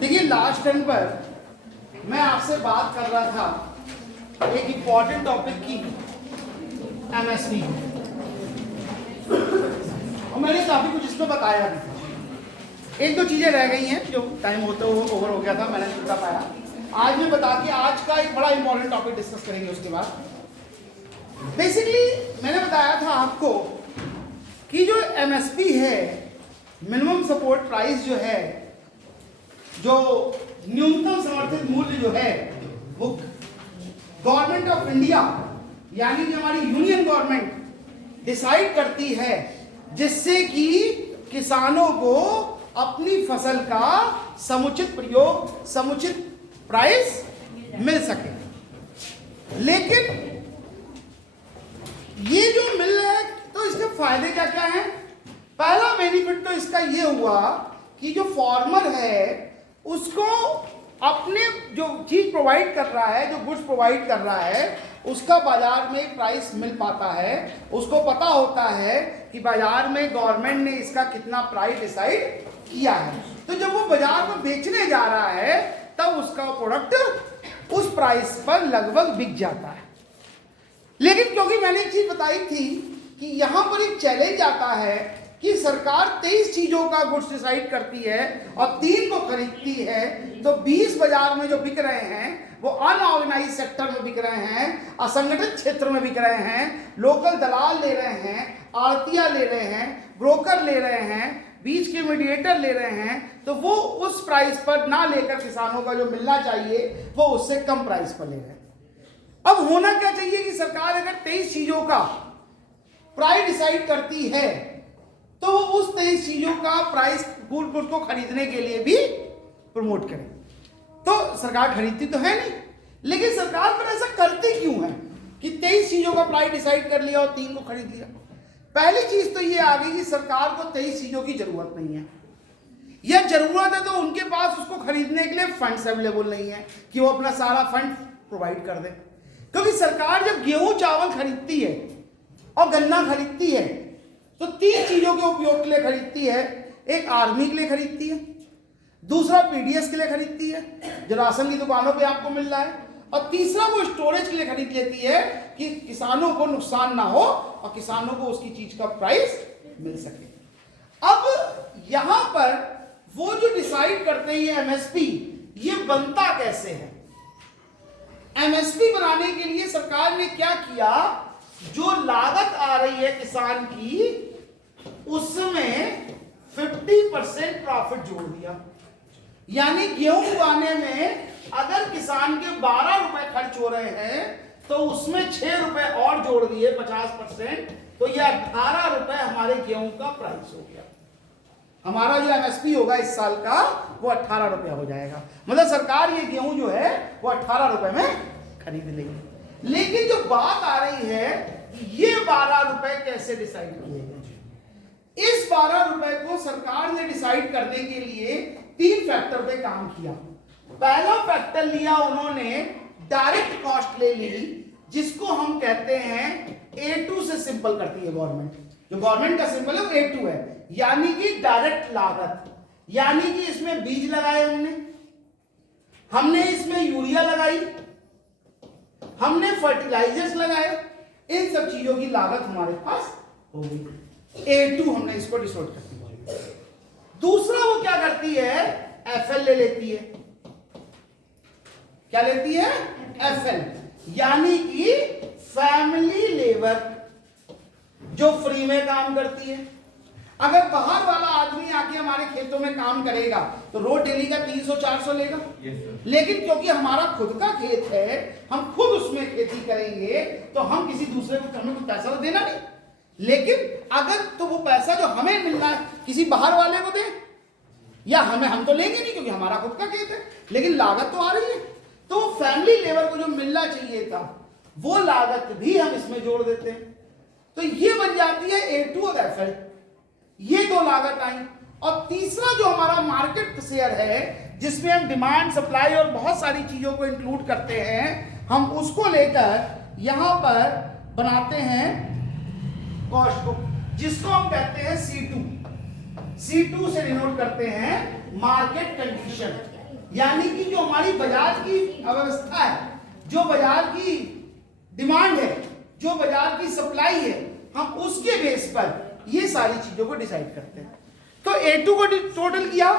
देखिए, last time पर मैं आपसे बात कर रहा था एक इम्पॉर्टेंट टॉपिक की, एमएसपी, और मैंने काफी कुछ इसमें बताया भी था। एक दो चीजें रह गई हैं जो टाइम होते हुए ओवर हो गया था, मैंने नहीं बता पाया। आज मैं बता के आज का एक बड़ा इंपॉर्टेंट टॉपिक डिस्कस करेंगे। उसके बाद बेसिकली मैंने बताया था आपको कि जो एमएसपी है, मिनिमम सपोर्ट प्राइस जो है, जो न्यूनतम समर्थित मूल्य जो है, वो गवर्नमेंट ऑफ इंडिया यानी कि हमारी यूनियन गवर्नमेंट डिसाइड करती है, जिससे कि किसानों को अपनी फसल का समुचित प्रयोग, समुचित प्राइस मिल सके। लेकिन ये जो मिल रहा है, तो इसके फायदे क्या क्या हैं? पहला बेनिफिट तो इसका ये हुआ कि जो फार्मर है उसको अपने जो चीज प्रोवाइड कर रहा है, जो गुड्स प्रोवाइड कर रहा है, उसका बाजार में एक प्राइस मिल पाता है। उसको पता होता है कि बाजार में गवर्नमेंट ने इसका कितना प्राइस डिसाइड किया है। तो जब वो बाजार में बेचने जा रहा है तब उसका प्रोडक्ट उस प्राइस पर लगभग बिक जाता है। लेकिन क्योंकि मैंने एक चीज बताई थी कि यहां पर एक चैलेंज आता है कि सरकार 23 चीजों का गुड्स डिसाइड करती है और 3 को खरीदती है, तो 20 बाजार में जो बिक रहे हैं वो अनऑर्गेनाइज सेक्टर में बिक रहे हैं, असंगठित क्षेत्र में बिक रहे हैं, लोकल दलाल ले रहे हैं, आड़तिया ले रहे हैं, ब्रोकर ले रहे हैं, बीच के मीडिएटर ले रहे हैं। तो वो उस प्राइस पर ना लेकर किसानों का जो मिलना चाहिए वो उससे कम प्राइस पर ले रहे हैं। अब होना क्या चाहिए कि सरकार अगर 23 चीजों का प्राइस डिसाइड करती है तो वो उस 23 चीजों का प्राइस गुड्स को खरीदने के लिए भी प्रमोट करे। तो सरकार खरीदती तो है नहीं, लेकिन सरकार पर ऐसा करती क्यों है कि 23 चीजों का प्राइस डिसाइड कर लिया और 3 को खरीद लिया? पहली चीज तो ये आ गई कि सरकार को 23 चीजों की जरूरत नहीं है, या जरूरत है तो उनके पास उसको खरीदने के लिए फंड्स अवेलेबल नहीं है कि वो अपना सारा फंड प्रोवाइड कर दे। क्योंकि सरकार जब गेहूं चावल खरीदती है और गन्ना खरीदती है तो 3 चीजों के उपयोग के लिए खरीदती है। एक आर्मी के लिए खरीदती है, दूसरा पीडीएस के लिए खरीदती है जो राशन की दुकानों पे आपको मिल रहा है, और तीसरा वो स्टोरेज के लिए खरीद लेती है कि किसानों को नुकसान ना हो और किसानों को उसकी चीज का प्राइस मिल सके। अब यहां पर वो जो डिसाइड करते हैं एमएसपी, ये बनता कैसे है? एमएसपी बनाने के लिए सरकार ने क्या किया, जो लागत आ रही है किसान की उसमें 50% प्रॉफिट जोड़ दिया। यानी गेहूं उगाने में अगर किसान के 12 रुपए खर्च हो रहे हैं तो उसमें 6 रुपए और जोड़ दिए, 50%, तो यह 18 रुपए हमारे गेहूं का प्राइस हो गया। हमारा जो एमएसपी होगा इस साल का वो 18 रुपया हो जाएगा। मतलब सरकार ये गेहूं जो है वो 18 रुपए में खरीद लेगी। लेकिन जो बात आ रही है ये 12 रुपए कैसे डिसाइड किए गए? इस 12 रुपए को सरकार ने डिसाइड करने के लिए 3 फैक्टर पे काम किया। पहला फैक्टर लिया उन्होंने, डायरेक्ट कॉस्ट ले ली, जिसको हम कहते हैं A2 से सिंपल करती है गवर्नमेंट। जो गवर्नमेंट का सिंबल है वो A2 है, यानी कि डायरेक्ट लागत। यानी कि इसमें बीज लगाए हमने इसमें यूरिया लगाई, हमने फर्टिलाइजर्स लगाए, इन सब चीजों की लागत हमारे पास होगी। A2 हमने इसको डिसाइड कर दिया। दूसरा वो क्या करती है, FL ले लेती है। क्या लेती है? FL, यानी कि फैमिली लेबर, जो फ्री में काम करती है। अगर बाहर वाला आदमी आके हमारे खेतों में काम करेगा तो रोज डेली का 300-400 लेगा। लेकिन क्योंकि हमारा खुद का खेत है, हम खुद उसमें खेती करेंगे, तो हम किसी दूसरे को हमें कुछ पैसा तो देना नहीं। लेकिन अगर तो वो पैसा जो हमें मिल रहा है किसी बाहर वाले को दे, या हम तो लेंगे नहीं क्योंकि हमारा खुद का खेत है, लेकिन लागत तो आ रही है। तो फैमिली लेबर को जो मिलना चाहिए था वो लागत भी हम इसमें जोड़ देते हैं। तो ये बन जाती है A2 और FL। ये 2 लागत आई। और तीसरा जो हमारा मार्केट शेयर है, जिसमें हम डिमांड, सप्लाई और बहुत सारी चीजों को इंक्लूड करते हैं, हम उसको लेकर यहां पर बनाते हैं कॉस्ट को, जिसको हम कहते हैं C2। C2 से डिनोट करते हैं मार्केट कंडीशन, यानी कि जो हमारी बाजार की अव्यवस्था है, जो बाजार की डिमांड है, जो बाजार की सप्लाई है, हम उसके बेस पर ये सारी चीजों को डिसाइड करते हैं। तो A2 को टोटल किया,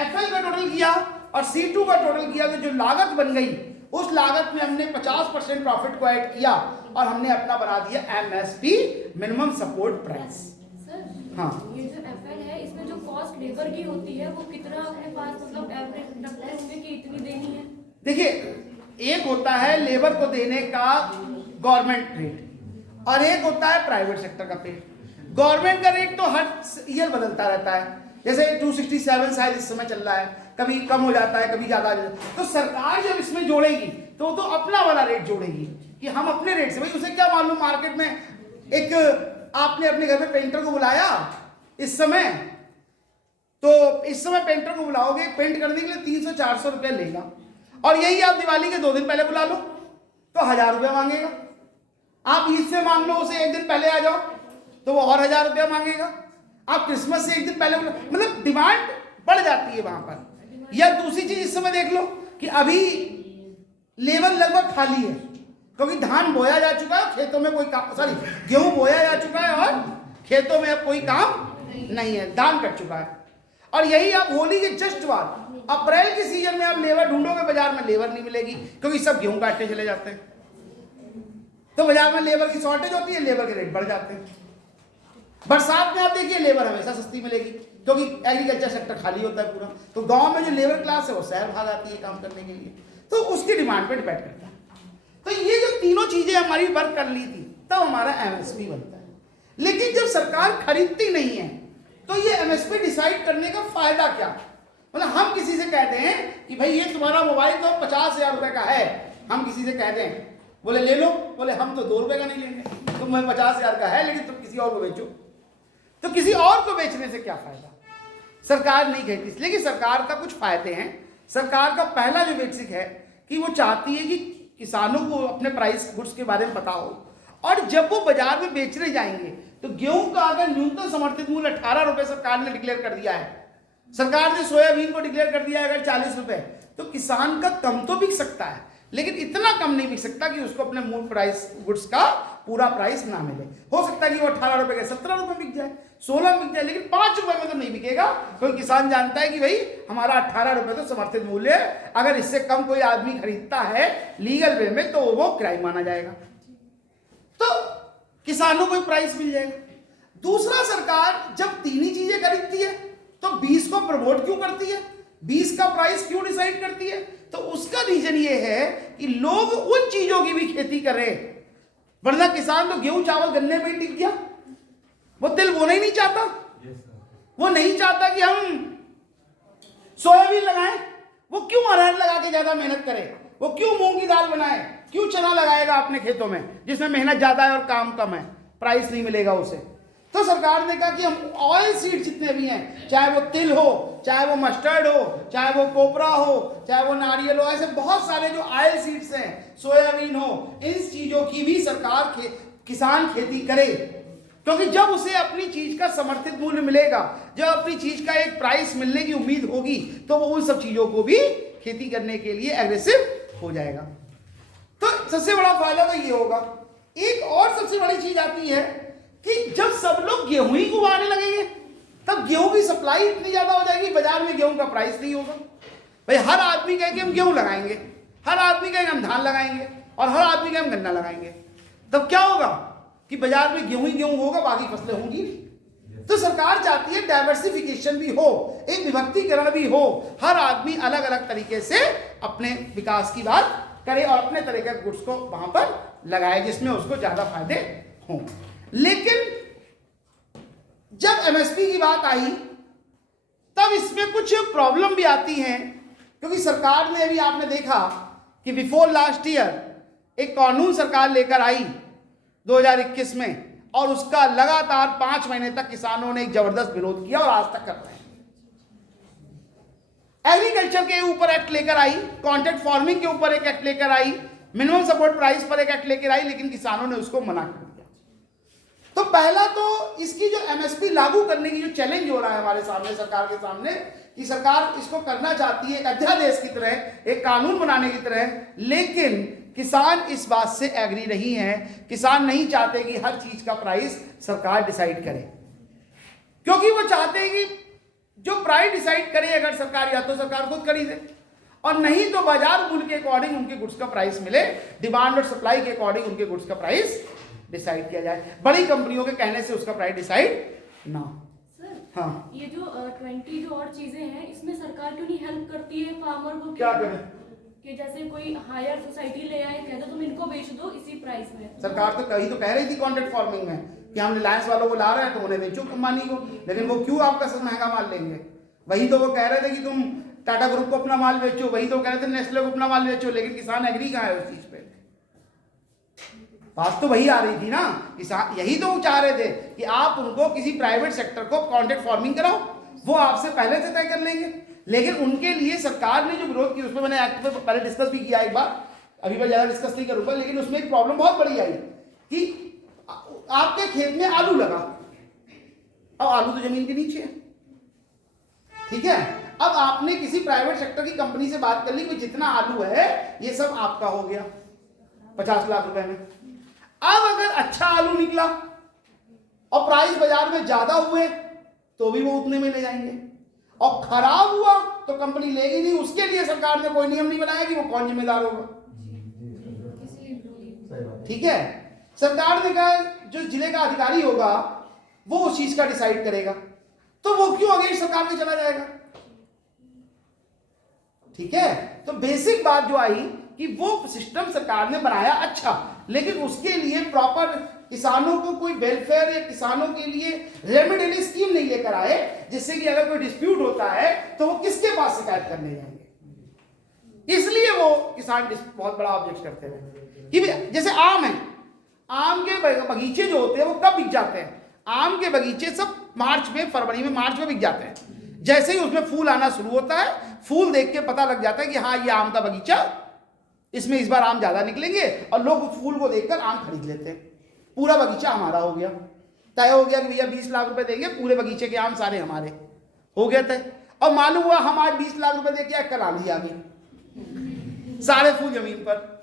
FL का टोटल किया और C2 का टोटल किया, तो जो लागत बन गई उस लागत में हमने 50% प्रॉफिट को ऐड किया और हमने अपना बना दिया MSP, मिनिमम सपोर्ट प्राइस। हाँ, ये जो FL है, इसमें जो कॉस्ट लेबर की होती है वो कितना अपने पास मतलब एवरेज रखते होंगे कि इतनी देनी है? देखिए, एक होता है लेबर को देने का गवर्नमेंट रेट और एक होता है प्राइवेट सेक्टर का रेट। गवर्नमेंट का रेट तो हर ईयर बदलता रहता है, जैसे 267 शायद इस समय चल रहा है, कभी कम हो जाता है, कभी ज्यादा हो जाता है। तो सरकार जब इसमें जोड़ेगी तो अपना वाला रेट जोड़ेगी कि हम अपने रेट से, भाई उसे क्या मालूम मार्केट में एक आपने अपने घर में पेंटर को बुलाया इस समय, तो इस समय पेंटर को बुलाओगे, पेंट करने के लिए 300-400 रुपया लेगा, और यही आप दिवाली के 2 दिन पहले बुला लो तो 1000 रुपया मांगेगा। आप ईद से मांग लो उसे 1 दिन पहले आ जाओ तो वो और 1000 रुपया मांगेगा। आप क्रिसमस से 1 दिन पहले बुला, मतलब डिमांड बढ़ जाती है वहां पर। या दूसरी चीज इस समय देख लो कि अभी लेबर लगभग खाली है, क्योंकि धान बोया जा चुका है, खेतों में कोई काम, सॉरी गेहूं बोया जा चुका है और खेतों में अब कोई काम नहीं है, धान कट चुका है। और यही आप होली के जस्ट बाद अप्रैल के सीजन में आप लेबर ढूंढोगे, बाजार में लेबर नहीं मिलेगी क्योंकि सब गेहूं काटने चले जाते हैं, तो बाजार में लेबर की शॉर्टेज होती है, लेबर के रेट बढ़ जाते हैं। बरसात में आप देखिए लेबर हमेशा सस्ती मिलेगी क्योंकि एग्रीकल्चर सेक्टर खाली होता है पूरा, तो गांव में जो लेबर क्लास है वो शहर भाग आती है काम करने के लिए, तो उसकी डिमांड पे डिपेंड करता है। तो ये जो तीनों चीजें हमारी वर्क कर ली थी तब हमारा MSP बनता है। लेकिन जब सरकार खरीदती नहीं है तो ये MSP डिसाइड करने का फायदा क्या? मतलब हम किसी से कहते हैं कि भाई ये तुम्हारा मोबाइल तो 50,000 रुपए का है, हम किसी से कहते हैं, बोले ले लो, बोले हम तो 2 रुपए का नहीं लेंगे, तुम्हें 50,000 का है लेकिन तुम किसी और को बेचो, तो किसी और को बेचने से क्या फायदा? सरकार नहीं कहती, लेकिन सरकार का कुछ फायदे हैं। सरकार का पहला जो बेसिक है कि वो चाहती है कि किसानों को अपने प्राइस गुड्स के बारे में पता हो, और जब वो बाजार में बेचने जाएंगे तो गेहूं का अगर न्यूनतम समर्थित मूल्य 18 रुपए सरकार ने डिक्लेयर कर दिया है, सरकार ने सोयाबीन को डिक्लेयर कर दिया है अगर 40 रुपए, तो किसान का कम तो बिक सकता है लेकिन इतना कम नहीं बिक सकता कि उसको अपने मूल प्राइस गुड्स का पूरा प्राइस ना मिले। हो सकता है कि वो 18 रुपए के 17 रुपए बिक जाए, 16 बिक जाए, लेकिन 5 रुपए में तो नहीं बिकेगा, क्योंकि किसान जानता है कि भाई हमारा 18 रुपए तो समर्थित मूल्य है, अगर इससे कम कोई आदमी खरीदता है लीगल वे में तो वो क्राइम माना जाएगा, तो किसानों को प्राइस मिल जाएगा। दूसरा, सरकार जब तीन ही चीजें खरीदती है तो 20 को प्रमोट क्यों करती है, 20 का प्राइस क्यों डिसाइड करती है? तो उसका रीजन ये है कि लोग उन चीजों की भी खेती करें, वरना किसान तो गेहूं चावल गन्ने में ही टिक गया, वो तिल बोना ही नहीं चाहता, वो नहीं चाहता कि हम सोयाबीन लगाएं, वो क्यों अरहर लगा के ज्यादा मेहनत करे, वो क्यों मूंग की दाल बनाए, क्यों चना लगाएगा अपने खेतों में जिसमें मेहनत ज्यादा है और काम कम है, प्राइस नहीं मिलेगा उसे। तो सरकार ने कहा कि हम ऑयल सीड जितने भी हैं, चाहे वो तिल हो, चाहे वो मस्टर्ड हो, चाहे वो कोपरा हो, चाहे वो नारियल हो, ऐसे बहुत सारे जो ऑयल सीड्स हैं, सोयाबीन हो, इन चीजों की भी सरकार किसान खेती करे, क्योंकि जब उसे अपनी चीज का समर्थित मूल्य मिलेगा, जब अपनी चीज का एक प्राइस मिलने की उम्मीद होगी, तो वो उन सब चीजों को भी खेती करने के लिए एग्रेसिव हो जाएगा। तो सबसे बड़ा फायदा तो ये होगा। एक और सबसे बड़ी चीज आती है कि जब सब लोग गेहूं ही उगाने लगेंगे तब गेहूं की सप्लाई इतनी ज्यादा हो जाएगी, बाजार में गेहूं का प्राइस नहीं होगा। भाई हर आदमी कहेगा हम गेहूं लगाएंगे, हर आदमी कहेगा हम धान लगाएंगे, और हर आदमी कहेगा हम गन्ना लगाएंगे, तब क्या होगा कि बाजार में गेहूं ही गेहूं होगा, बाकी फसलें होंगी नहीं। तो सरकार चाहती है डाइवर्सिफिकेशन भी हो, एक विभक्तिकरण भी हो, हर आदमी अलग अलग तरीके से अपने विकास की बात करे और अपने तरह के गुड्स को वहां पर लगाए जिसमें उसको ज्यादा फायदे हों। लेकिन जब MSP की बात आई तब इसमें कुछ प्रॉब्लम भी आती हैं, क्योंकि सरकार ने अभी आपने देखा कि बिफोर लास्ट ईयर एक कानून सरकार लेकर आई 2021 में, और उसका लगातार 5 महीने तक किसानों ने एक जबरदस्त विरोध किया और आज तक कर रहे हैं। एग्रीकल्चर के ऊपर एक्ट लेकर आई, कॉन्ट्रैक्ट फार्मिंग के ऊपर एक एक्ट लेकर आई, मिनिमम सपोर्ट प्राइस पर एक एक्ट लेकर आई, लेकिन किसानों ने उसको मना कर दिया। तो पहला तो इसकी जो एमएसपी लागू करने की जो चैलेंज हो रहा है हमारे सामने, सरकार के सामने, कि सरकार इसको करना चाहती है एक अध्यादेश की तरह, एक कानून बनाने की तरह, लेकिन किसान इस बात से एग्री नहीं है। किसान नहीं चाहते कि हर चीज का प्राइस सरकार डिसाइड करे, क्योंकि वो चाहते हैं कि जो प्राइस डिसाइड करे अगर सरकार, या तो सरकार खुद खरीदे, और नहीं तो बाजार मूल्य के अकॉर्डिंग उनके गुड्स का प्राइस मिले, डिमांड और सप्लाई के अकॉर्डिंग उनके गुड्स का प्राइस डिसाइड किया जाए। बड़ी कंपनियों के कहने से उसका प्राइस डिसाइड ना। सर हाँ, ये जो 20 जो और चीजें हैं, इसमें सरकार क्यों नहीं हेल्प करती है फार्मर को? क्या करें? कि जैसे कोई हायर सोसाइटी ले आए, कहते तुम इनको बेच दो इसी प्राइस में। सरकार तो कहीं तो कह रही थी कॉन्ट्रैक्ट फार्मिंग में कि हम रिलायंस वालों को ला रहे हैं तो उन्हें बेचो कंपनी को, लेकिन वो क्यों आपका सब महंगा माल लेंगे? वही तो वो कह रहे थे कि तुम टाटा ग्रुप को अपना माल बेचो, वही तो कह रहे थे नेस्ले को अपना माल बेचो, लेकिन किसान एग्री कहाँ है उस चीज पे? बात तो वही आ रही थी ना, किसान यही तो चाह रहे थे कि आप उनको किसी प्राइवेट सेक्टर को कॉन्ट्रैक्ट फार्मिंग कराओ, वो आपसे पहले से तय कर लेंगे। लेकिन उनके लिए सरकार ने जो विरोध किया, उसमें मैंने एक्ट पे पहले डिस्कस भी किया एक बार, अभी मैं ज्यादा डिस्कस नहीं करूंगा, लेकिन उसमें एक प्रॉब्लम बहुत बड़ी आई कि आपके खेत में आलू लगा, अब आलू तो जमीन के नीचे है, ठीक है। अब आपने किसी प्राइवेट सेक्टर की कंपनी से बात कर ली कि जितना आलू है ये सब आपका हो गया 50 लाख रुपए में। अब अगर अच्छा आलू निकला और प्राइस बाजार में ज्यादा हुए तो भी वो उतने में ले जाएंगे, और खराब हुआ तो कंपनी लेगी नहीं। उसके लिए सरकार ने कोई नियम नहीं बनाया कि वो कौन जिम्मेदार होगा, ठीक है। सरकार ने कहा जो जिले का अधिकारी होगा वो उस चीज का डिसाइड करेगा, तो वो क्यों अगेंस्ट सरकार में चला जाएगा, ठीक है। तो बेसिक बात जो आई कि वो सिस्टम सरकार ने बनाया अच्छा, लेकिन उसके लिए प्रॉपर किसानों को कोई वेलफेयर या किसानों के लिए रेमेडियल स्कीम नहीं लेकर आए, जिससे कि अगर कोई डिस्प्यूट होता है तो वो किसके पास शिकायत करने जाएंगे। इसलिए वो किसान बहुत बड़ा ऑब्जेक्ट करते हैं कि जैसे आम है, आम के बगीचे जो होते हैं वो कब बिक जाते हैं? आम के बगीचे सब मार्च में, फरवरी में, मार्च में बिक जाते हैं। जैसे ही उसमें फूल आना शुरू होता है, फूल देख के पता लग जाता है कि हाँ ये आम का बगीचा, इसमें इस बार आम ज्यादा निकलेंगे, और लोग उस फूल को देखकर आम खरीद लेते हैं। पूरा बगीचा हमारा हो गया, तय हो गया कि भैया 20 लाख रुपए देंगे, पूरे बगीचे के आम सारे हमारे, हो गया तय। और मालूम हुआ हम आज 20 लाख रुपए देके कल आंधी आ गई, सारे फूल जमीन पर।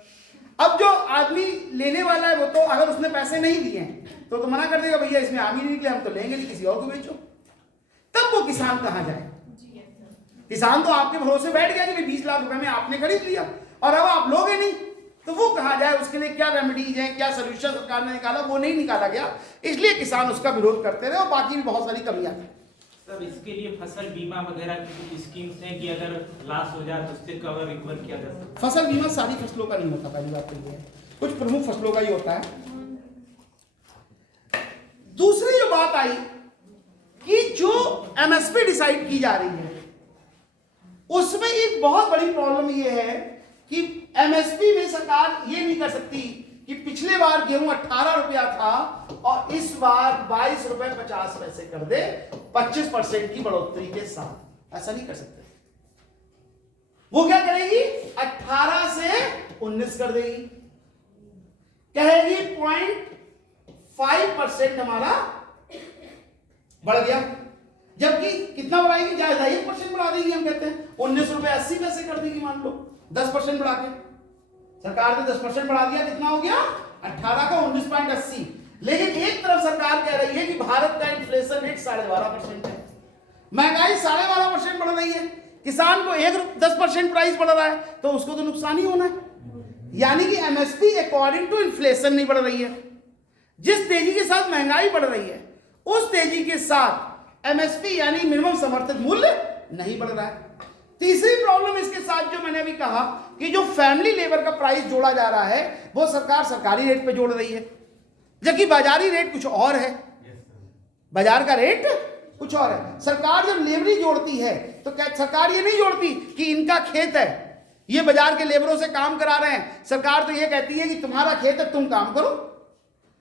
अब जो आदमी लेने वाला है वो तो अगर उसने पैसे नहीं दिए हैं तो मना कर देगा, भैया इसमें आम ही नहीं निकले, हम तो लेंगे नहीं, किसी और को बेचो। तब वो किसान कहाँ जाए? किसान तो आपके भरोसे बैठ गया कि भाई 20 लाख रुपए में आपने खरीद लिया और अब आप लोगे नहीं, तो वो कहाँ जाए? उसके लिए क्या रेमेडीज है, क्या सोल्यूशन सरकार ने निकाला, वो नहीं निकाला गया, इसलिए किसान उसका विरोध करते रहे, और बाकी भी बहुत सारी कमियां थी। सर इसके लिए फसल बीमा वगैरह की कुछ स्कीम्स हैं कि अगर लॉस हो जाए तो उससे कवर रिकवर किया जा सकता है? फसल बीमा सारी फसलों का नहीं होता, पहली बात तो ये है, कुछ प्रमुख फसलों का ही होता है। दूसरी जो बात आई कि जो एमएसपी डिसाइड की जा रही है उसमें एक बहुत बड़ी प्रॉब्लम ये है कि एमएसपी में सरकार ये नहीं कर सकती कि पिछले बार गेहूं 18 रुपया था और इस बार 22 रुपए 50 पैसे कर दे 25% की बढ़ोतरी के साथ, ऐसा नहीं कर सकते। वो क्या करेगी? 18 से 19 कर देगी, कहेगी 0.5% हमारा बढ़ गया, जबकि कितना बढ़ाएगी? ज्यादा 1% बढ़ा देगी। हम कहते हैं 19 रुपए 80 पैसे कर देगी, मान लो 10% बढ़ा के। सरकार ने 10% बढ़ा दिया, कितना हो गया? 18 का 19.80। लेकिन एक तरफ सरकार कह रही है कि भारत का इन्फ्लेशन रेट 12.5% है, महंगाई 12.5% बढ़ रही है, किसान को 10% प्राइस बढ़ रहा है, तो उसको तो नुकसान ही होना है। यानी कि एमएसपी अकॉर्डिंग टू इन्फ्लेशन नहीं बढ़ रही है। जिस तेजी के साथ महंगाई बढ़ रही है उस तेजी के साथ एमएसपी यानी मिनिमम समर्थित मूल्य नहीं बढ़ रहा है। तीसरी प्रॉब्लम इसके साथ जो मैंने अभी कहा कि जो फैमिली लेबर का प्राइस जोड़ा जा रहा है वो सरकार सरकारी रेट पे जोड़ रही है, जबकि बाजारी रेट कुछ और है, बाजार का रेट कुछ और है। सरकार जब लेबरी जोड़ती है तो क्या सरकार ये नहीं जोड़ती कि इनका खेत है, ये बाजार के लेबरों से काम करा रहे हैं। सरकार तो ये कहती है कि तुम्हारा खेत है, तुम काम करो,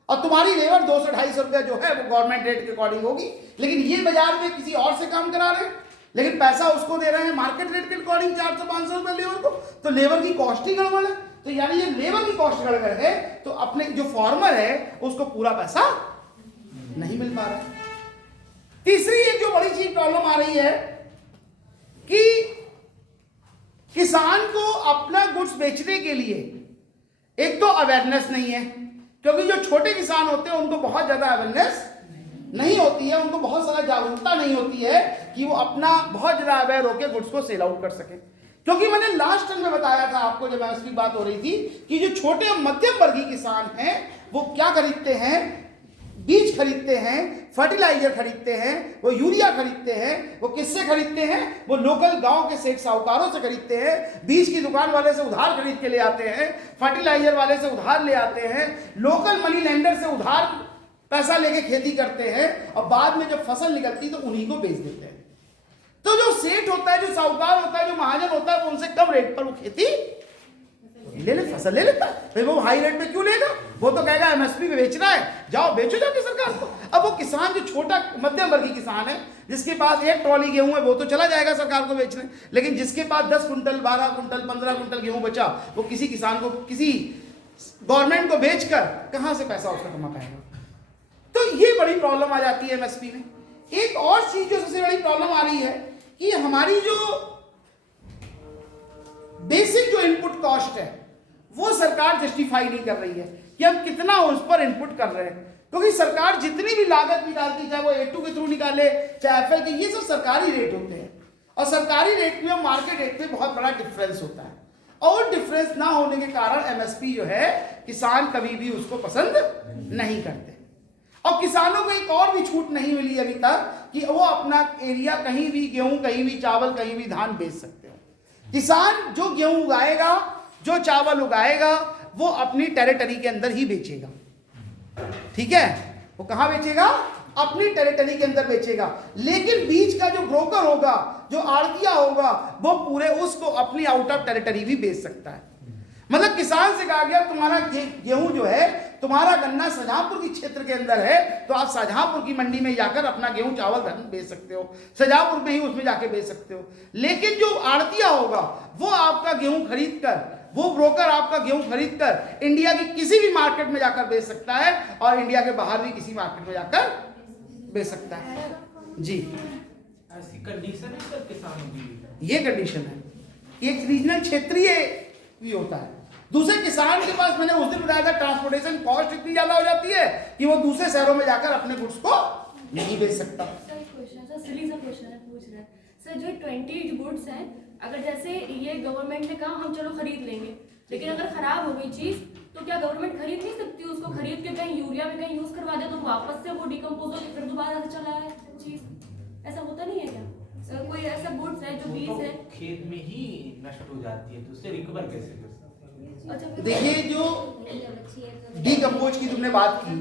और तुम्हारी लेबर 200-250 रुपया जो है वो गवर्नमेंट रेट के अकॉर्डिंग होगी, लेकिन ये बाजार में किसी और से काम करा रहे हैं, लेकिन पैसा उसको दे रहे हैं मार्केट रेट के अकॉर्डिंग 400-500 रुपए लेबर को, तो लेबर की कॉस्ट ही गड़बड़ है। तो यानी ये लेबर की कॉस्ट गड़बड़ है तो अपने जो फार्मर है उसको पूरा पैसा नहीं मिल पा रहा है। तीसरी एक जो बड़ी चीज प्रॉब्लम आ रही है कि किसान को अपना गुड्स बेचने के लिए एक तो अवेयरनेस नहीं है, क्योंकि जो छोटे किसान होते हैं उनको बहुत ज्यादा अवेयरनेस नहीं होती है, उनको बहुत ज्यादा जागरूकता नहीं होती है कि वो अपना बहुत ज्यादा अवेयर होकर गुड्स को सेल आउट कर सके। क्योंकि मैंने लास्ट टाइम में बताया था आपको जब एमएसपी की बात हो रही थी कि जो छोटे और मध्यम वर्गीय किसान हैं वो क्या खरीदते हैं, बीज खरीदते हैं, फर्टिलाइजर खरीदते हैं, वो यूरिया खरीदते हैं, वो किससे खरीदते हैं, वो लोकल गांव के सेठ साहूकारों से खरीदते हैं, बीज की दुकान वाले से उधार खरीद के ले आते हैं, फर्टिलाइजर वाले से उधार ले आते हैं, लोकल मनी लेंडर से उधार पैसा लेके खेती करते हैं और बाद में जब फसल निकलती तो उन्हीं को बेच देते हैं। तो जो सेठ होता है, जो साहूकार होता है, जो महाजन होता है, वो उनसे कम रेट पर वो खेती ले ले, फसल ले लेता है। फिर वो हाई रेट पे क्यों लेगा, वो तो कहेगा एमएसपी पे बेचना है, जाओ बेचो जाके सरकार को। अब वो किसान जो छोटा मध्यम वर्गीय किसान है जिसके पास एक ट्रॉली गेहूं है वो तो चला जाएगा सरकार को बेचने, लेकिन जिसके पास 10 कुंटल 12 कुंटल 15 कुंटल गेहूं बचा वो किसी किसान को, किसी गवर्नमेंट को बेचकर कहां से पैसा उसका कमा पाएगा। तो ये बड़ी प्रॉब्लम आ जाती है एमएसपी में। एक और चीज जो सबसे बड़ी प्रॉब्लम आ रही है कि हमारी जो बेसिक जो इनपुट कॉस्ट है वो सरकार जस्टिफाई नहीं कर रही है कि हम कितना उस पर इनपुट कर रहे हैं, क्योंकि सरकार जितनी भी लागत निकालती, चाहे वो A2 के थ्रू निकाले चाहे FL के, ये सब सरकारी रेट होते हैं और सरकारी रेट में और मार्केट रेट में बहुत बड़ा डिफरेंस होता है। और डिफरेंस ना होने के कारण एमएसपी जो है किसान कभी भी उसको पसंद नहीं करते। और किसानों को एक और भी छूट नहीं मिली अभी तक कि वो अपना एरिया कहीं भी गेहूं, कहीं भी चावल, कहीं भी धान बेच सकते हो। किसान जो गेहूं उगाएगा, जो चावल उगाएगा, वो अपनी टेरिटरी के अंदर ही बेचेगा। ठीक है, वो कहां बेचेगा, अपनी टेरिटरी के अंदर बेचेगा। लेकिन बीज का जो ब्रोकर होगा, जो आड़तिया होगा, वो पूरे उसको अपनी आउट ऑफ टेरिटरी भी बेच सकता है। मतलब किसान से कहा गया तुम्हारा गेहूं जो है, तुम्हारा गन्ना शाहजहांपुर की क्षेत्र के अंदर है तो आप शाहजहांपुर की मंडी में जाकर अपना गेहूं चावल धान बेच सकते हो, शाहजहांपुर में ही उसमें जाके बेच सकते हो। लेकिन जो आड़तिया होगा वो आपका गेहूं खरीद कर, वो ब्रोकर आपका गेहूं खरीद कर इंडिया की किसी भी मार्केट में जाकर बेच सकता है और इंडिया के बाहर भी किसी मार्केट में जाकर बेच सकता है। जी, ऐसी कंडीशन है सर किसानों की, ये कंडीशन है। एक रीजनल क्षेत्रीय भी होता है। दूसरे किसान के पास मैंने उस दिन बताया था ट्रांसपोर्टेशन कॉस्ट इतनी ज्यादा हो जाती है कि वो दूसरे शहरों में जाकर अपने गुड्स को नहीं बेच सकता। सर क्वेश्चन, सर सिली सा क्वेश्चन है, पूछ रहे हैं सर जो 20 गुड्स हैं, अगर जैसे ये गवर्नमेंट ने कहा हम चलो खरीद लेंगे, लेकिन अगर खराब हो गई चीज तो क्या गवर्नमेंट खरीद नहीं सकती? उसको खरीद के कहीं यूरिया में कहीं यूज करवा दे तो वापस से वो डिकम्पोज होकर फिर दोबारा से चला है चीज, ऐसा होता नहीं है क्या? कोई ऐसा गुड्स है जो बीज है खेत में ही नष्ट हो जाती है तो उससे रिकवर कैसे कर सकते? देखिए, जो डीकम्पोज की तुमने बात की,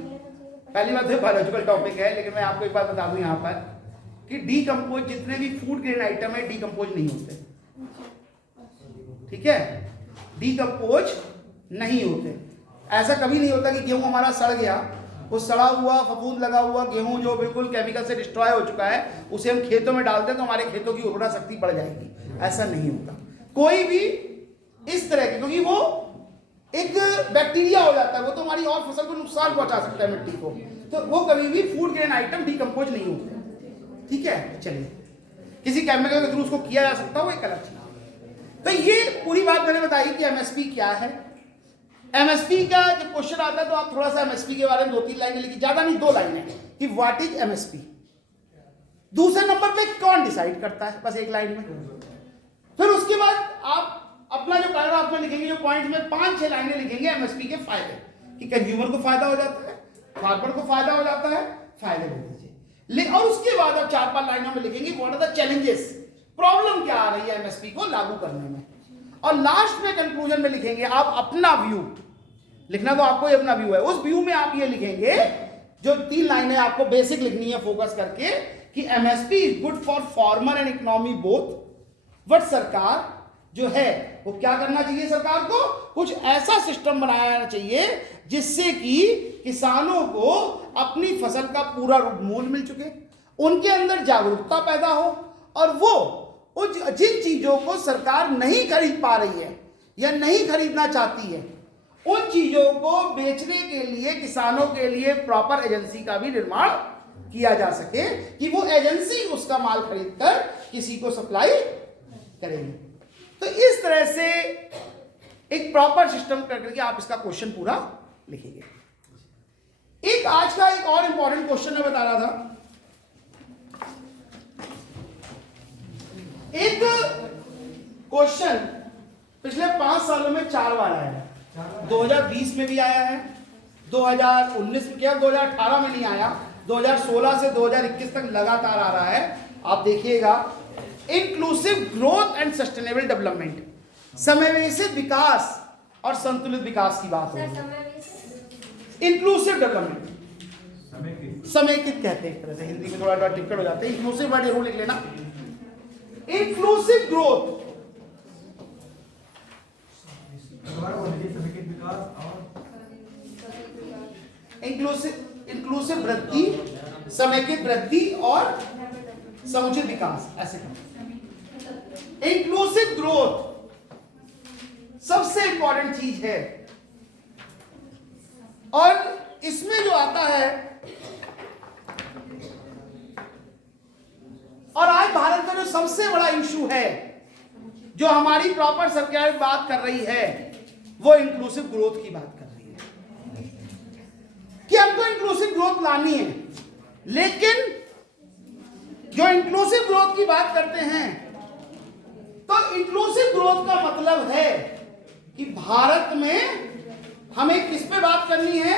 पहली बात तो बायोलॉजिकल टॉपिक है, लेकिन मैं आपको एक बात बता दूं यहाँ पर कि डीकम्पोज जितने भी फूड ग्रेन आइटम है डीकम्पोज नहीं होते। ठीक है, डीकम्पोज नहीं होते। ऐसा कभी नहीं होता कि गेहूं हमारा सड़ गया, वो सड़ा हुआ फफूंद लगा हुआ गेहूं जो बिल्कुल केमिकल से डिस्ट्रॉय हो चुका है उसे हम खेतों में डालते हैं तो हमारे खेतों की उर्वरा शक्ति बढ़ जाएगी, ऐसा नहीं होता कोई भी इस तरह के, क्योंकि वो एक बैक्टीरिया हो जाता है, वो तो हमारी और फसल को नुकसान पहुंचा सकता है मिट्टी को, तो वो कभी भी फूड ग्रेन आइटम डीकम्पोज नहीं होते। ठीक है, चलिए, किसी केमिकल के थ्रू उसको किया जा सकता है, वो एक अलग चीज। तो ये पूरी बात मैंने बताई कि एमएसपी क्या है। एमएसपी का जब क्वेश्चन आता है तो आप थोड़ा सा एमएसपी के बारे में 2-3 लाइनें लिखिए, ज्यादा नहीं 2 लाइनें, कि व्हाट इज एमएसपी। दूसरे नंबर पे कौन डिसाइड करता है, बस 1 लाइन में। फिर उसके बाद आप अपना जो पैराग्राफ में लिखेंगे, जो पॉइंट में 5-6 लाइनें लिखेंगे एमएसपी के फायदे, कि कंज्यूमर को फायदा हो जाता है, फार्मर को फायदा हो जाता है, फायदे बोल दीजिए। और उसके बाद आप 4-5 लाइनों में लिखेंगे what are the challenges, problem क्या आ रही है एमएसपी को लागू करने में। और लास्ट में कंक्लूजन में लिखेंगे आप अपना व्यू, लिखना तो आपको ही अपना व्यू है, उस व्यू में आप ये लिखेंगे, जो 3 लाइनें आपको बेसिक लिखनी है फोकस करके, कि MSP is good for farmer and economy both, but सरकार जो है वो क्या करना चाहिए, सरकार को कुछ ऐसा सिस्टम बनाना चाहिए जिससे कि किसानों को अपनी फसल का पूरा मूल्य मिल चुके, उनके अंदर जागरूकता पैदा हो, और वो जिन चीजों को सरकार नहीं खरीद पा रही है या नहीं खरीदना चाहती है उन चीजों को बेचने के लिए किसानों के लिए प्रॉपर एजेंसी का भी निर्माण किया जा सके कि वो एजेंसी उसका माल खरीद कर किसी को सप्लाई करेगी। तो इस तरह से एक प्रॉपर सिस्टम करके आप इसका क्वेश्चन पूरा लिखेंगे। एक आज का एक और इंपॉर्टेंट क्वेश्चन मैं बता रहा था, एक क्वेश्चन पिछले 5 सालों में 4 बार आया है। 2020 में भी आया है, 2019 में क्या 2018 में नहीं आया, 2016 से 2021 तक लगातार आ रहा है। आप देखिएगा, inclusive growth and sustainable development, समावेशित विकास और संतुलित विकास की बात होगी। इंक्लूसिव डेवलपमेंट, समेकित कहते हैं एक तरह से, हिंदी में थोड़ा टिकट हो जाते हैं। इंक्लूसिव वर्ड जरूर लिख लेना। इंक्लूसिव ग्रोथ, इंक्लूसिव वृद्धि, समेकित वृद्धि और समुचित विकास, ऐसे कहो। इंक्लूसिव ग्रोथ सबसे इंपॉर्टेंट चीज है, और इसमें जो आता है, और आज भारत का जो सबसे बड़ा इशू है जो हमारी प्रॉपर सरकार बात कर रही है, वो इंक्लूसिव ग्रोथ की बात कर रही है कि हमको इंक्लूसिव ग्रोथ लानी है। लेकिन जो इंक्लूसिव ग्रोथ की बात करते हैं, तो इंक्लूसिव ग्रोथ का मतलब है कि भारत में हमें किस पे बात करनी है?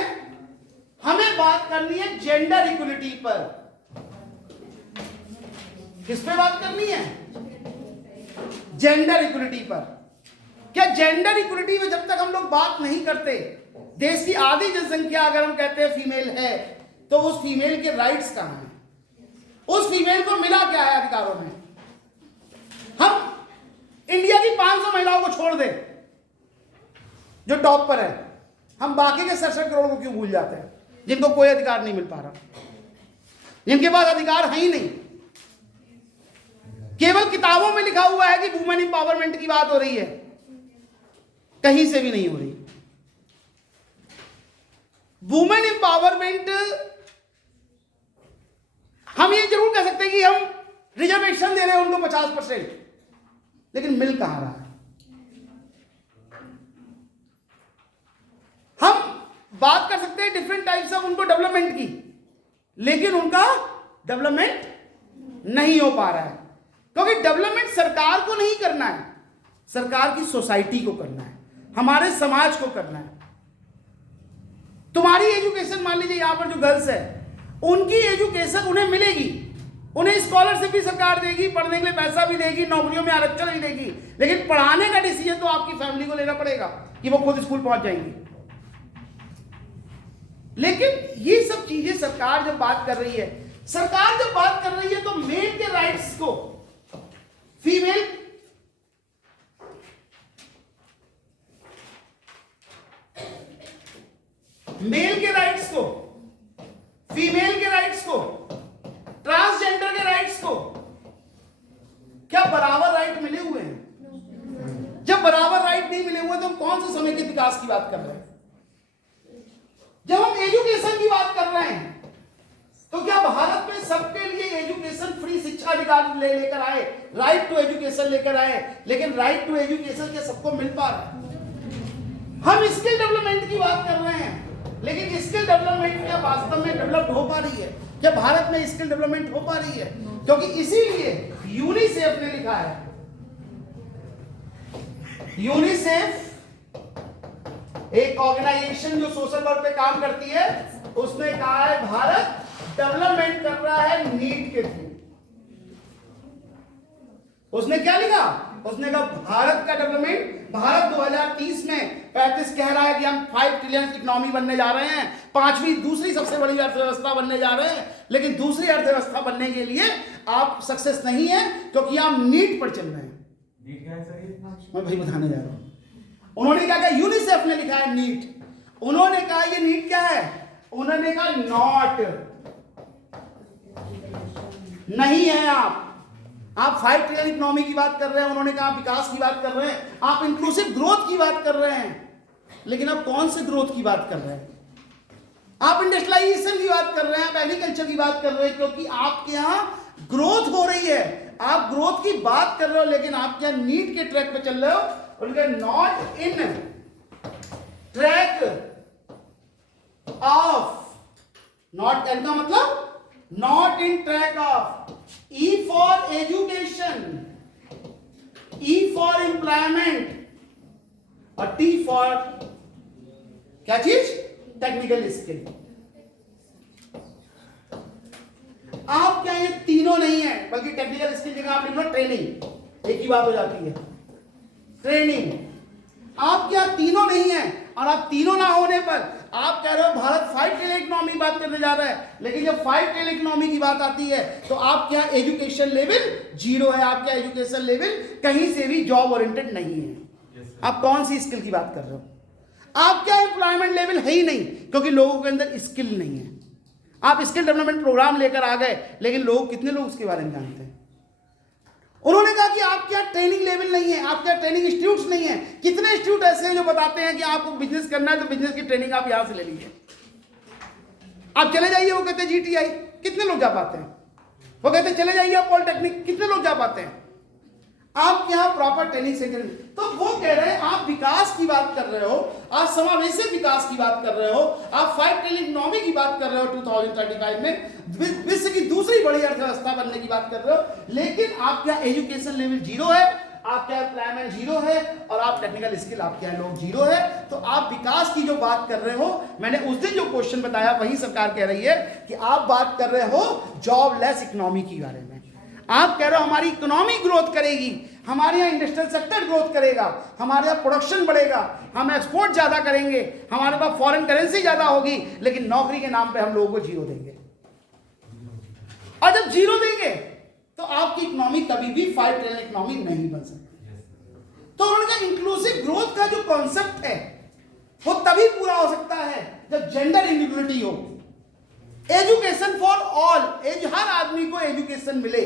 हमें बात करनी है जेंडर इक्वलिटी पर। किस पे बात करनी है? जेंडर इक्वलिटी पर। क्या जेंडर इक्वलिटी में जब तक हम लोग बात नहीं करते, देश की आधी जनसंख्या अगर हम कहते हैं फीमेल है, तो उस फीमेल के राइट्स कहां हैं? उस फीमेल को मिला क्या है अधिकारों में? हम इंडिया की 500 महिलाओं को छोड़ दें जो टॉप पर है, हम बाकी के 67 करोड़ को क्यों भूल जाते हैं जिनको कोई अधिकार नहीं मिल पा रहा, जिनके पास अधिकार है ही नहीं? केवल किताबों में लिखा हुआ है कि वुमेन एम्पावरमेंट की बात हो रही है, कहीं से भी नहीं हो रही। वुमेन एम्पावरमेंट, हम ये जरूर कह सकते हैं कि हम रिजर्वेशन दे रहे हैं उनको 50%, लेकिन मिल कहां रहा है? हम बात कर सकते हैं डिफरेंट टाइप्स ऑफ उनको डेवलपमेंट की, लेकिन उनका डेवलपमेंट नहीं हो पा रहा है, क्योंकि डेवलपमेंट सरकार को नहीं करना है, सरकार की सोसाइटी को करना है, हमारे समाज को करना है। तुम्हारी एजुकेशन, मान लीजिए यहां पर जो गर्ल्स है, उनकी एजुकेशन उन्हें मिलेगी, उन्हें स्कॉलरशिप भी सरकार देगी, पढ़ने के लिए पैसा भी देगी, नौकरियों में आरक्षण भी देगी, लेकिन पढ़ाने का डिसीजन तो आपकी फैमिली को लेना पड़ेगा कि वो खुद स्कूल पहुंच जाएंगी। लेकिन ये सब चीजें सरकार जब बात कर रही है, सरकार जब बात कर रही है, तो मेल के राइट्स को, फीमेल मेल के राइट्स को, फीमेल के राइट्स को, ट्रांसजेंडर के राइट्स को, क्या बराबर राइट मिले हुए हैं? जब बराबर राइट नहीं मिले हुए तो कौन से समय के विकास की बात कर रहे हैं? जब हम एजुकेशन की बात कर रहे हैं, तो क्या भारत में सबके लिए एजुकेशन, फ्री शिक्षा अधिकार लेकर आए, राइट टू एजुकेशन लेकर आए, लेकिन राइट टू एजुकेशन क्या सबको मिल पा रहा है? हम स्किल डेवलपमेंट की बात कर रहे हैं, लेकिन स्किल डेवलपमेंट क्या वास्तव में डेवलप हो पा रही है? क्या भारत में स्किल डेवलपमेंट हो पा रही है? क्योंकि इसीलिए यूनिसेफ ने लिखा है, यूनिसेफ एक ऑर्गेनाइजेशन जो सोशल वर्क पे काम करती है, उसने कहा है भारत डेवलपमेंट कर रहा है नीड के थ्रू। उसने क्या लिखा? उसने कहा भारत का डेवलपमेंट, भारत 2030 में 35 कह रहा है कि हम 5 ट्रिलियन इकोनॉमी बनने जा रहे हैं, 5वीं दूसरी सबसे बड़ी अर्थव्यवस्था बनने जा रहे हैं, लेकिन दूसरी अर्थव्यवस्था बनने के लिए आप सक्सेस नहीं है, क्योंकि आप नीट पर चल रहे हैं। नीट क्या है सर? मैं भाई बताने जा रहा हूं। उन्होंने क्या कहा? यूनिसेफ ने लिखा है नीट। उन्होंने कहा ये नीट क्या है? उन्होंने कहा नॉट, नहीं है। आप 5 ट्रिलियन इकोनॉमी की बात कर रहे हैं, उन्होंने कहा विकास की बात कर रहे हैं, आप इंक्लूसिव ग्रोथ की बात कर रहे हैं। लेकिन आप कौन से ग्रोथ की बात कर रहे हैं? आप इंडस्ट्रियलाइजेशन की बात कर रहे हैं, आप एग्रीकल्चर की बात कर रहे हैं, क्योंकि आपके यहां ग्रोथ हो रही है। आप ग्रोथ की बात कर रहे हो, लेकिन आप क्या नीट के ट्रैक पे चल रहे हो? उनके not in track of, not in का मतलब not in track of. E for education, E for employment और टी फॉर क्या चीज? Technical skill. आप क्या ये तीनों नहीं है, बल्कि टेक्निकल स्किल जगह आप लिख लो ट्रेनिंग, एक ही बात हो जाती है, ट्रेनिंग। आप क्या तीनों नहीं है, और आप तीनों ना होने पर आप कह रहे हो भारत 5 ट्रिलियन इकोनॉमी की बात करने जा रहा है, लेकिन जब 5 ट्रिलियन इकोनॉमी की बात आती है तो आप क्या एजुकेशन लेवल 0 है, आप क्या एजुकेशन लेवल कहीं से भी जॉब ओरिएंटेड नहीं है। आप कौन सी स्किल की बात कर रहे हो? आप क्या एम्प्लॉयमेंट लेवल है ही नहीं, क्योंकि लोगों के अंदर स्किल नहीं है। आप स्किल डेवलपमेंट प्रोग्राम लेकर आ गए, लेकिन लोग, कितने लोग उसके बारे में जानते हैं? उन्होंने कहा कि आप क्या ट्रेनिंग लेवल नहीं है, आप क्या ट्रेनिंग इंस्टीट्यूट्स नहीं है। कितने इंस्टीट्यूट ऐसे हैं जो बताते हैं कि आपको बिजनेस करना है तो बिजनेस की ट्रेनिंग आप यहां से ले लीजिए, आप चले जाइए, वो कहते हैं जीटीआई, कितने लोग जा पाते हैं? वो कहते हैं चले जाइए आप पॉलिटेक्निक, कितने लोग जा पाते हैं? आप यहाँ प्रॉपर ट्रेनिंग सेंटर। तो वो कह रहे हैं आप विकास की बात कर रहे हो, आप समावेशी विकास की बात कर रहे हो, आप 5 ट्रिलियन इकोनॉमी की बात कर रहे हो 2035 में, विश्व की दूसरी बड़ी अर्थव्यवस्था बनने की बात कर रहे हो, लेकिन आप क्या एजुकेशन लेवल 0 है, आप क्या एम्प्लॉयमेंट 0 है, और आप टेक्निकल स्किल आप क्या लोग 0 है। तो आप विकास की जो बात कर रहे हो, मैंने उस दिन जो क्वेश्चन बताया वही सरकार कह रही है कि आप बात कर रहे हो जॉबलेस इकोनॉमी के बारे में। आप कह रहे हो हमारी इकोनॉमी ग्रोथ करेगी, हमारे यहाँ इंडस्ट्रियल सेक्टर ग्रोथ करेगा, हमारे यहाँ प्रोडक्शन बढ़ेगा, हम एक्सपोर्ट ज्यादा करेंगे, हमारे पास फॉरेन करेंसी ज्यादा होगी, लेकिन नौकरी के नाम पे हम लोगों को 0 देंगे। और जब 0 देंगे तो आपकी इकोनॉमी कभी भी 5 ट्रिलियन इकोनॉमी नहीं बन सकती। तो उनका इंक्लूसिव ग्रोथ का जो कॉन्सेप्ट है वो तभी पूरा हो सकता है जब जेंडर इनइक्वलिटी हो, एजुकेशन फॉर ऑल, हर आदमी को एजुकेशन मिले।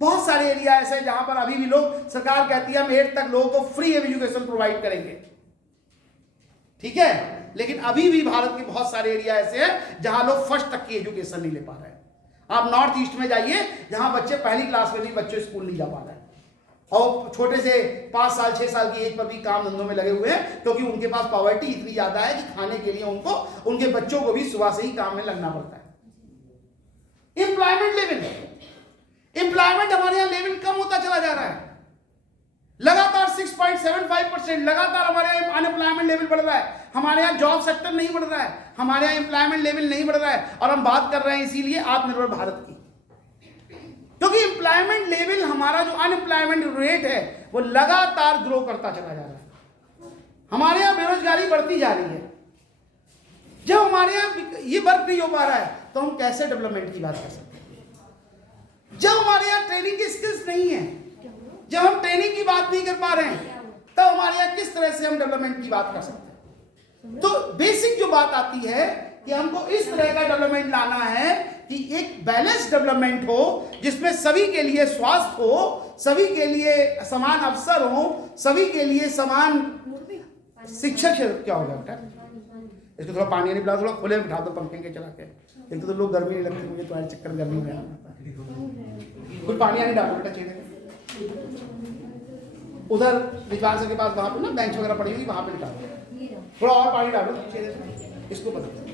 बहुत सारे एरिया ऐसे हैं जहां पर अभी भी लोग, सरकार कहती है हम 8 तक लोगों को फ्री एजुकेशन प्रोवाइड करेंगे, ठीक है, लेकिन अभी भी भारत के बहुत सारे एरिया ऐसे हैं जहां लोग फर्स्ट तक की एजुकेशन नहीं ले पा रहे हैं। आप नॉर्थ ईस्ट में जाइए, जहां बच्चे पहली क्लास में भी बच्चे स्कूल नहीं जा पा रहे हैं, और छोटे से 5 साल 6 साल की एज पर भी काम धंधों में लगे हुए हैं, क्योंकि उनके पास पॉवर्टी इतनी ज्यादा है कि खाने के लिए उनको, उनके बच्चों को भी सुबह से ही काम में लगना पड़ता है। एम्प्लॉयमेंट लेवल, एम्प्लॉयमेंट हमारे यहां लेवल कम होता चला जा रहा है, लगातार 6.75%, लगातार हमारे यहाँ अनएम्प्लॉयमेंट लेवल बढ़ रहा है, हमारे यहाँ जॉब सेक्टर नहीं बढ़ रहा है, हमारे यहाँ एम्प्लॉयमेंट लेवल नहीं बढ़ रहा है, और हम बात कर रहे हैं इसीलिए आत्मनिर्भर भारत की, क्योंकि एम्प्लॉयमेंट लेवल, हमारा जो अनएम्प्लॉयमेंट रेट है वो लगातार ग्रो करता चला जा रहा है, हमारे यहाँ बेरोजगारी बढ़ती जा रही है। जब हमारे यहाँ ये वर्क नहीं हो पा रहा है तो हम कैसे डेवलपमेंट की बात कर सकते हैं? जब हमारे यहाँ ट्रेनिंग की स्किल्स नहीं है, जब हम ट्रेनिंग की बात नहीं कर पा रहे हैं, तब हमारे यहाँ किस तरह से हम डेवलपमेंट की बात कर सकते हैं? तो बेसिक जो बात आती है कि हमको इस तरह का डेवलपमेंट लाना है कि एक बैलेंस डेवलपमेंट हो, जिसमें सभी के लिए स्वास्थ्य हो, सभी के लिए समान अवसर हो, सभी के लिए समान शिक्षक। क्या हो गया बेटा? इसको थोड़ा पानी नहीं पिला, थोड़ा खुले में बिठा दो पंखे के चला के, एक तो लोग गर्मी नहीं लगती मुझे, तुम्हारे चक्कर गर्मी में आता है। कुछ पानी नहीं डालो बेटा चेहरे में। उधर विद्वान सर के पास वहां पे ना बेंच वगैरह पड़ी हुई, वहां पे निकालो, थोड़ा और पानी डालो चेहरे में, इसको बदलो।